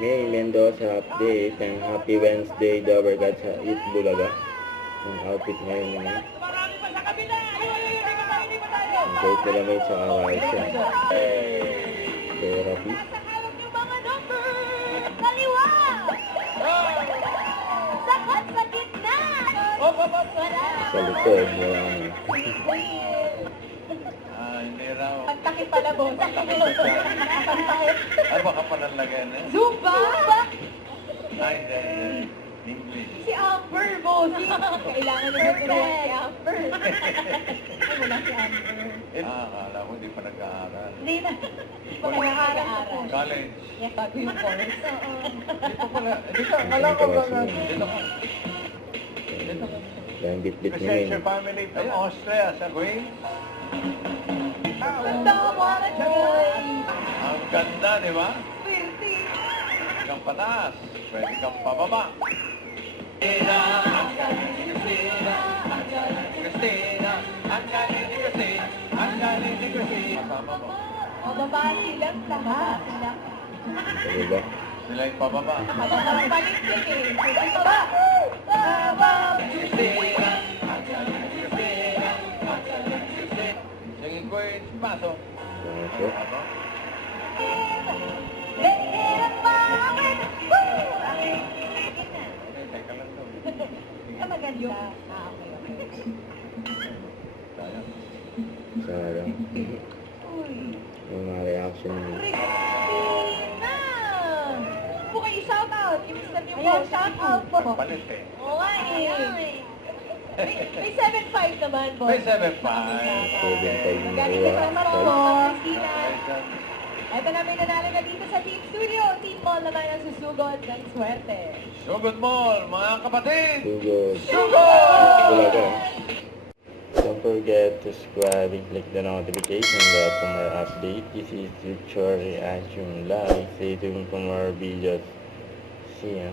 May Mendoza update and happy Wednesday daw agad sa Eat Bulaga. Ang outfit ngayon naman. Ang date nila may sa Araisa. Therapy. Kaliwa! Sakot sa gitna! Sa likod, wala na. Hindi raw. Pagtakip pala, boss. Pagtakip. Ay, baka panalagyan eh. Zumba! Ay, hindi. English. Si Amber, boss. Kailangan na turuan si Amber. Ay, wala si Amber. Akala ko hindi pa nag-aaral. Hindi na. Pag-aaral. College. Yes, bago yung course. Dito pala. Dito, alam ko ba nga. Dito ka. Dito ka. Yung bit-bit niya Present yun. your family from Austria, sa Queen. Ganda mo na, Joy. Ang ganda, di ba? Swerte. Pwede kang pataas. Pwede kang pababa. Christina, ang galing ni Christina, ang galing ni Christina, ang galing ni Christina, ang galing ni Christina. Kasama mo. Mababati lang, labati lang. Diba? Sila yung pababa. Mababalik yun eh. Ay, baba! Baba! Christina, ang galing ni Christina, ang galing ni Christina. Sige, Queen, paso. So, Ano? Behirang bawit! Woo! Okay, teka lang to. Ang maganda. Okay. Sayang. sayang. Uy. Yung mga reaction niya. Christina! Po kayo shout out. Yung Mr. New Ayan, shout out po. Palit eh. Oo nga eh. May 7.5 naman po. May 7.5. 7.5 Galing na sa nakuha. Maro po. Christina. Okay, Ito na may nanalo na dito sa Team Studio. Team Mall naman ang susugod ng swerte. Sugod Mall, mga kapatid! Sugod. Sugod! Bulaga. Don't forget to subscribe and click the notification bell for more update. This is Future Reaction Live. Stay tuned for more videos. See ya.